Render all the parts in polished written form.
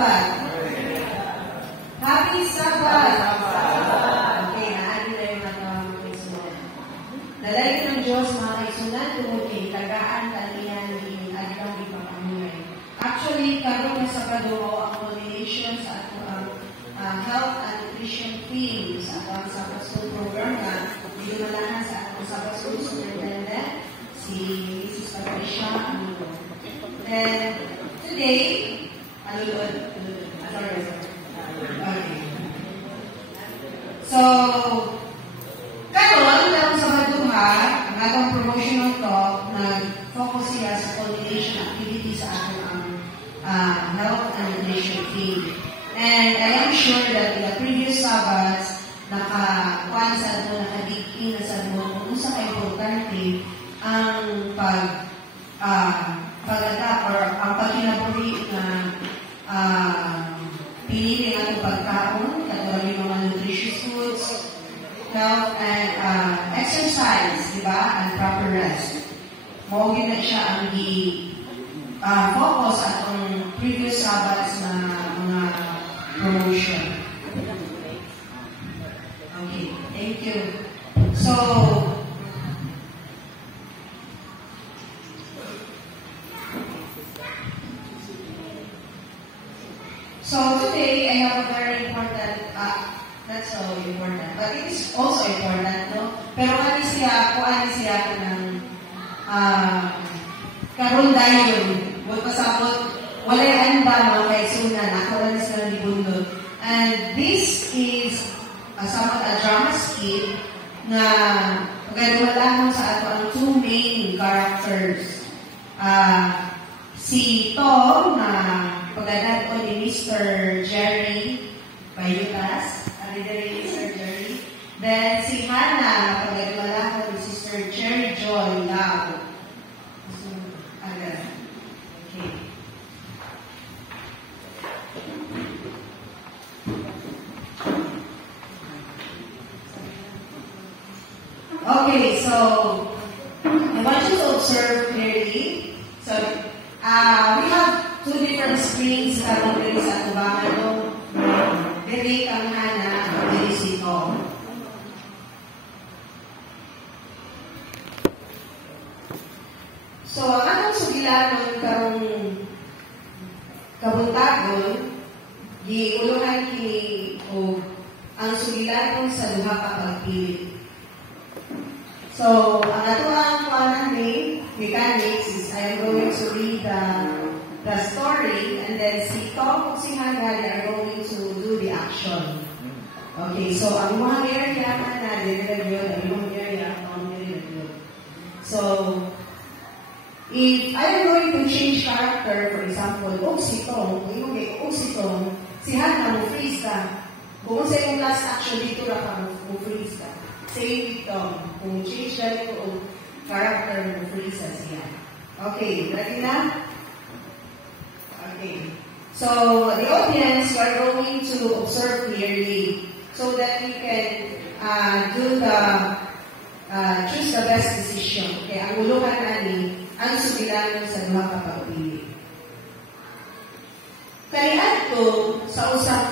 Sabbath. Happy Sabbath. Okay, naali na yung mga kaisunan. Nalagay ng Diyos mga kaisunan, tumutin, tagaan, talian, agitang ipapamulay. Actually, karoon na sa Paduro ang coordination sa health and nutrition team sa atong Sabbath School program na dinalahan sa atong Sabbath School Superintendent, si Mrs. Patricia Amigo. And today, okay. So, karon lang sa Baduha, ang atong promotional talk, nag-focus siya sa coordination activities sa atong health and nutrition team. And I am sure that in the previous Sabbaths, nakakuan sa ato, nakadikting na sa ato, kung sa ka-importante ang pag-adapt or ang pag-inaburi na pinili ng atong pagkaon, katulad yung mga nutritious foods, health and exercise, di ba? And proper rest. Mawagin na siya ang focus atong previous Sabbaths na mga promotion. Okay, thank you. So today I have a very important, not so important, but it is also important, no? Pero ano siya ka ng karon dayon, wag pasabot, walay anda mga kaisunan, ako na sila libundot. And this is somewhat a drama skit na pagkagawalan sa ato ang two main characters. Si Tom na pagkagawalan ko ni Mr. Jerry Bayutas, Mr. Jerry. Then si Hannah, pagkagawalan ko ni Sister Jerry Joy Lau. Okay, so I want you to observe clearly. So we have two different screens sa mga sa tubangan ng Derek ang Hana at Delisito. So ang atong sugilanon karong kabuntagon, giuluhan kini o ang sugilanon sa duha ka pagpilit. So, ang atuang kuanan ni mechanics is I am going to read the story and then si Tom at si Hannah are going to do the action. Okay, so ang mga area na nire-review, ang mga area ang nire-review. So, if I am going to change character, for example, si Tom, si Hannah mo freeze ka. Kung sa yung last action dito na ka mo freeze ka. Same Tom. Kung change na ito o character mo freeze sa siya. Okay, ready na? Okay. So, the audience, you are going to observe clearly so that we can choose the best decision. Okay, ang uluhan ani, ang subilanon sa mga kapagpili. Kaya ito, sa usang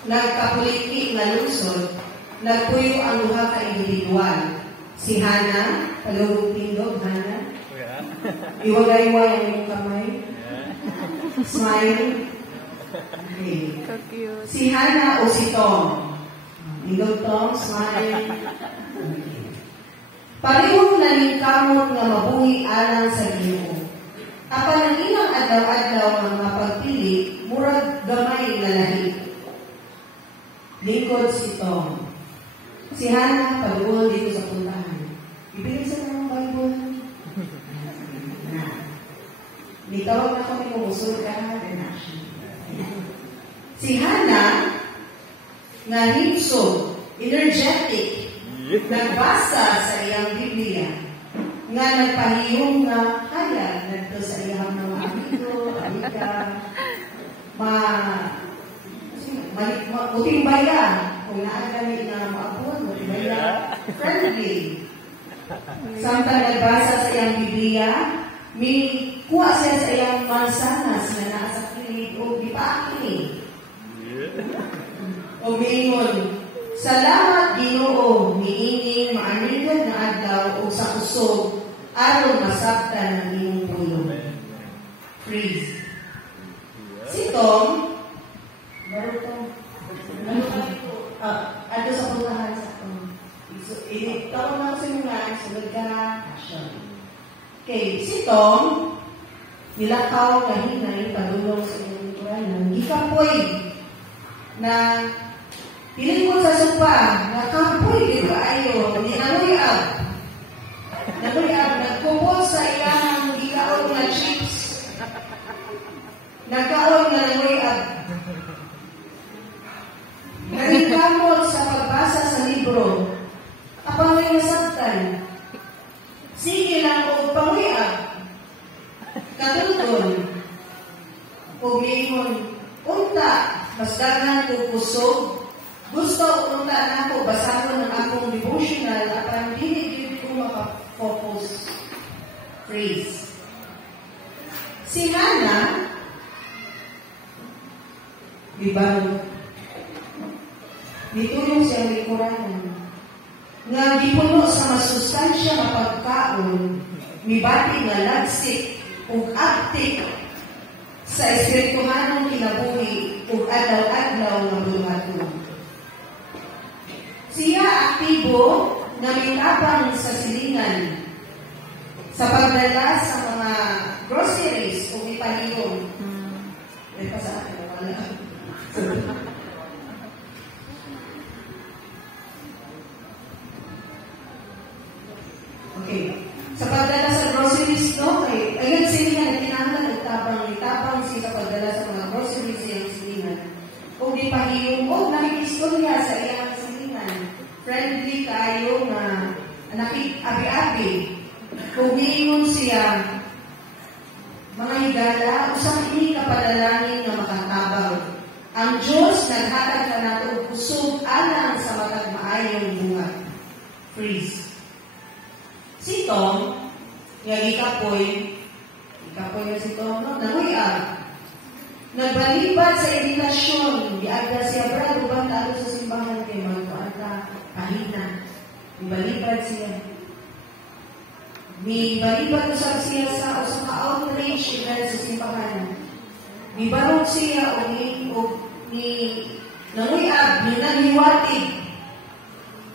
nagkapolitik na lungsod, nagpuyo ang luha ka individual. Si Hannah, palugong tindog, Hannah. Iwagay-iway ang iyong kamay. Smile. Okay. Si Hannah o si Tom. Tindog Tom, smile. Okay. Parehong naningkamot nga mabungi alang sa Ginoo. Apan ang ilang adlaw-adlaw nga mapagpili, murag gamay na lahi. Lingkod si Tom. Si Hannah, pag-uol dito sa puntahan. Ibigay sa ng Bible. Nitawag na kami kung usul ka na. Si Hannah, na himso, energetic, nagbasa sa iyang Biblia, nga nagpahiyong nga kaya, nagto sa iyang mga amigo, amiga, mutimbaya, kung naagami na maabuan, mutimbaya, friendly. Samtang nagbasa sa iyang Biblia, may kuha siya sa iyang mansanas ingon, salamat Ginoo niining maaningad nga adlaw o sa kusog aron masabtan ang imong pulong. Freeze. Si Tom, ato sa puntahan sa Tom. Tawag na sa mga sunod ka, action. Okay, si Tom, nilakaw kahinay padulong sa inyong kurayan. Gikapoy na pinilipot sa sopa, nakapoy dito ayo, ninanuyab. Nagkupot sa iyang gikaon na chips. Nagkaon na nanuyab. Nagkamot sa pagbasa sa libro. Apang may nasabtan. Sige lang o panguyab. Katulog. O gingon, unta, mas dagan ko kusog. Gusto unta na ako basahon ng akong devotional at ang hindi ko makafocus. Praise. Si Hannah, diba, ditulong siya likuran nga gipuno sa masustansya na pagkaon, mibati nga lagsik ug aktik sa espirituhanong kinabuhi ug adlaw-adlaw nga buhaton. Siya aktibo na mitapang sa silingan sa pagdala sa mga groceries o ipahiyong. Dahil pa sa akin, wala. Okay. Sa pagdala sa groceries, no? Ayun, silingan, kinahanglan, nagtabang siya sa pagdala sa mga groceries iyang silingan. O ipahiyong, o nakikistorya sa iyang silingan. Friendly kayo na nakik-abi-abi. Kung hiyon siya, mga higala, usang ini kapadalangin na makatabang. Ang Diyos naghatag ka na ito kusog alang sa matag maayong bunga. Freeze. Si Tom, nga ikapoy na si Tom, no? Nanguyag. Nagbalibat sa imitasyon, diagda siya, brad, ubang talo sa simbahan kay Magdoan ka, kahina. Nagbalibat siya. Balibat usap siya sa usap ka outreach dahil sa simbahan. Barog siya o nanguyab, nanghiwatig.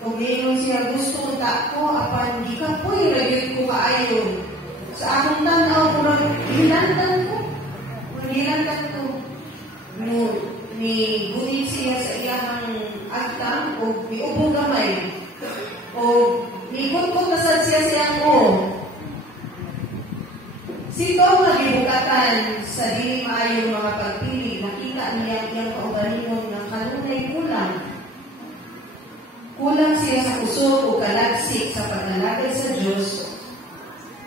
O gano'n siya gusto ta ko, apan di ka po'y ragit ko kaayo. Sa akong tanaw, hilantan ko. Ni gunit siya sa iyang agtang o ni ubong gamay. O ni kutkot na siya siyang o. Si Tom nagibukatan sa dili maayong mga pagpili, nakita niya iyang kaugalingon ng kanunay kulang. Kulang siya sa kusog o kalagsik sa paglalagay sa Diyos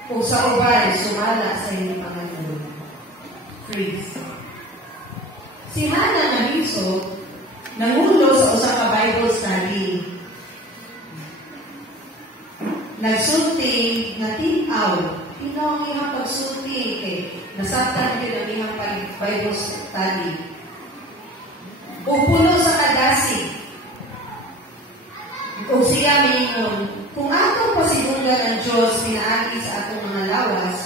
o sa ubay sumala sa iyong Panginoon. Freeze. Si Hannah na Hiso, nangulo sa usa ka Bible study. Nagsulti na tinaw ang iyang pagsulti kay nasabtan din ang iyang Bible study. O puno sa kadasig. O siya mingon, kung atong pasigunggan ang Diyos pinaagi sa atong mga lawas,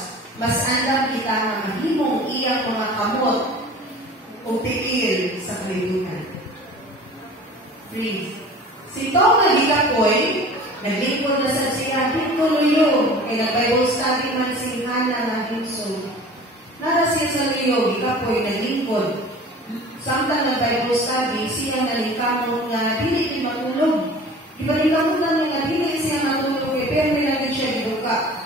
mas andam kita na mahimong iyang mga kamot o pikil sa kalibutan. Please. Si Tom na gikapoy, naglingkod na sa siya, hintuluyo, ay nag-Bible study man si Hannah na Hiso. Nara siya sa liyo, gikapoy, naglingkod. Samtang nag-Bible study, siya nalingkamon nga, dili matulog. Ibalikamutan niya na dili siya matulog, pero nilagin siya giduka.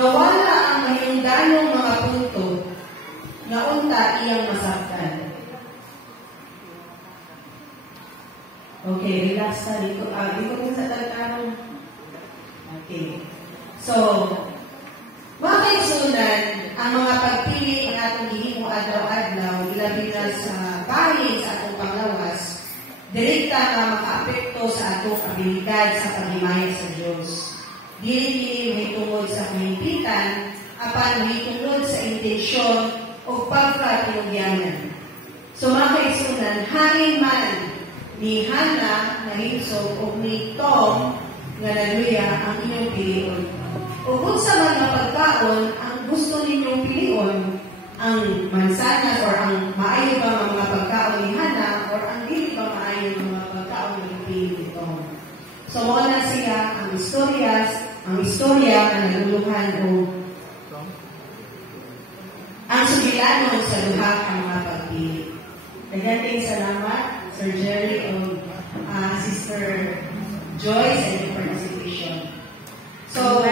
Nawala ang mahingdanong mga punto na unta iyang masaktan. Okay, relax na dito. Dito kung sa talkarong. Okay. So, mga kaigsunan, ang mga pagpili ng atong gihimo adlaw-adlaw, ilabi na sa bahay sa atong panglawas, direkta na makaapekto sa atong abilidad sa paghimayad sa Diyos. Dili may tungod sa kahimpitan, apan may tungod sa intensyon o pagkatilugyanan. So mga kaigsunan, hangin man ni Hannah na hinsog o ni Tom nga naluya ang inyong pilion. Ugod sa mga pagkaon, ang gusto ninyong pilion, ang mansanas or ang maayo ba mga pagkaon ni Hannah or ang dili ba maayo mga pagkaon ni pili ni Tom. So, muna siya ang istorya na naguluhan o ang sugilanon sa luha ang mga pagpili. Daghang salamat, Sir Jerry o Sister Joyce and your participation. So,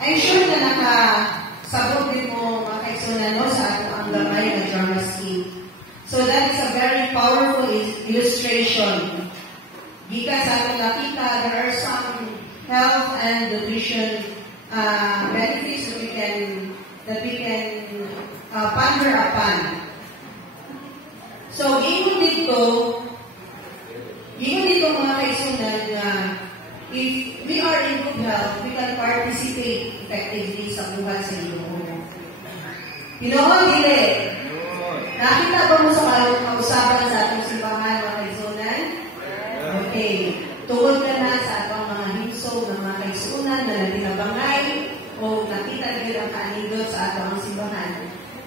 I'm sure na nakasabot din mo mga kaigsunan mo sa ang gamay na drama scheme. So, that is a very powerful illustration. Gikas sa ating nakita, there are some health and nutrition benefits that we can ponder upon. So, given dito mga kaisunan na if we are in good health, we can participate effectively sa buhat sa Ginoo. Pinoon, dili. Nakita ba mo sa kausapan sa ating simbahan mga kaisunan? Okay. Tungod ka na sa atong mga hinsog ng mga kaisunan na natinabangay o nakita nila ang kaanindot sa atong simbahan.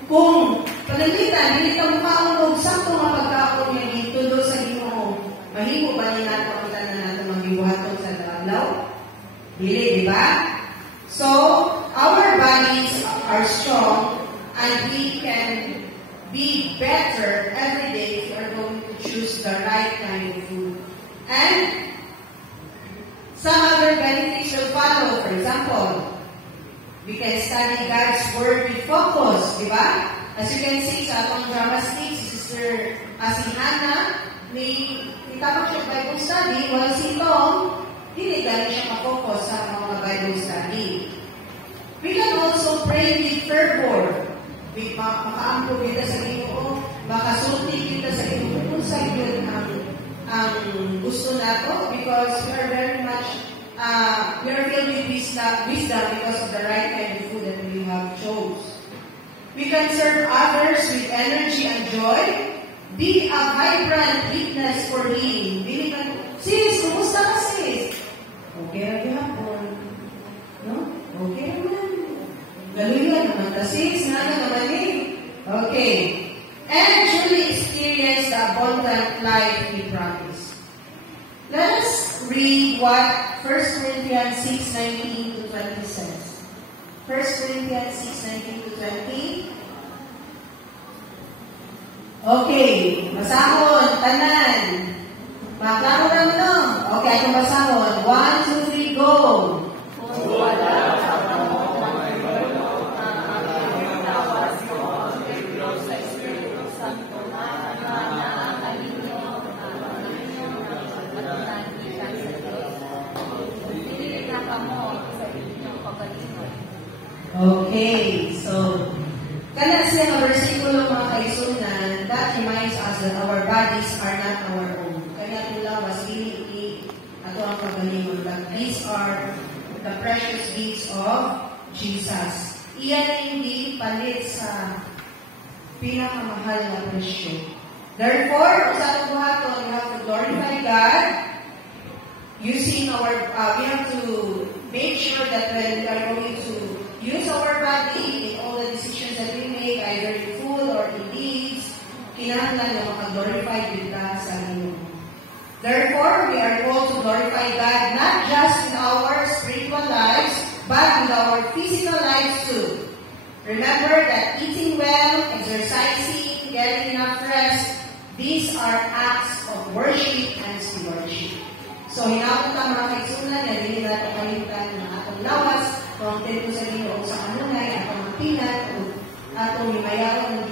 Kung panalitan, hindi ka mukhaon o sakto mga pagkaon niya dito sa Ginoo, mahimo ba niya nato ang tanan nato magbibuhaton sa dalaw? Dili, di ba? So, our bodies are strong and we can be better every day if we are going to choose the right kind of food. And some other benefits will follow. For example, we can study God's Word with focus, di ba? As you can see sa atong drama stick, Sister si Hannah, may tapos siya Bible study, while si Tom, hindi dahil siya mafocus sa mga Bible study. We can also pray with fervor. Makaampo kita sa Ginoo, makasulti kita sa Ginoo kung sa yun ang gusto nato because we are very much we are filled with wisdom because of the right kind of food that we have chose. We can serve others with energy and joy. Be a vibrant witness for healing. Bili ka, sis, kumusta ka sis? Okay lang hapon. No? Okay naman. Galuyan naman ka sis, naman eh. Okay. And truly experience the abundant life we promise. Let us read what 1 Corinthians 6:19 to 20 says. 1 Corinthians 6:19 to 20. Okay, basahon, tanan. Maklaro na mo. Okay, atong basahon. 1, 2, 3, go! Okay, so kana siya ang versikulo mga kaisunan that reminds us that our bodies are not our own. Kaya tula was really ato ang pagalingon that these are the precious gifts of Jesus. Iyan hindi palit sa pinakamahal na presyo. Therefore, sa atong buhaton, we have to glorify God using our, we have to make sure that when we are going to use our body in all the decisions that we make, either in food or in deeds, kinahanglan na makaglorify kita sa Ginoo. Therefore, we are called to glorify God not just in our spiritual lives, but in our physical lives too. Remember that eating well, exercising, getting enough rest, these are acts of worship and stewardship. So, hinapon ka mga kaigsunan na hindi natin kalimutan na atong lawas, kung templo sa Ginoo sa kanunay, atong pinat, atong himayaw ng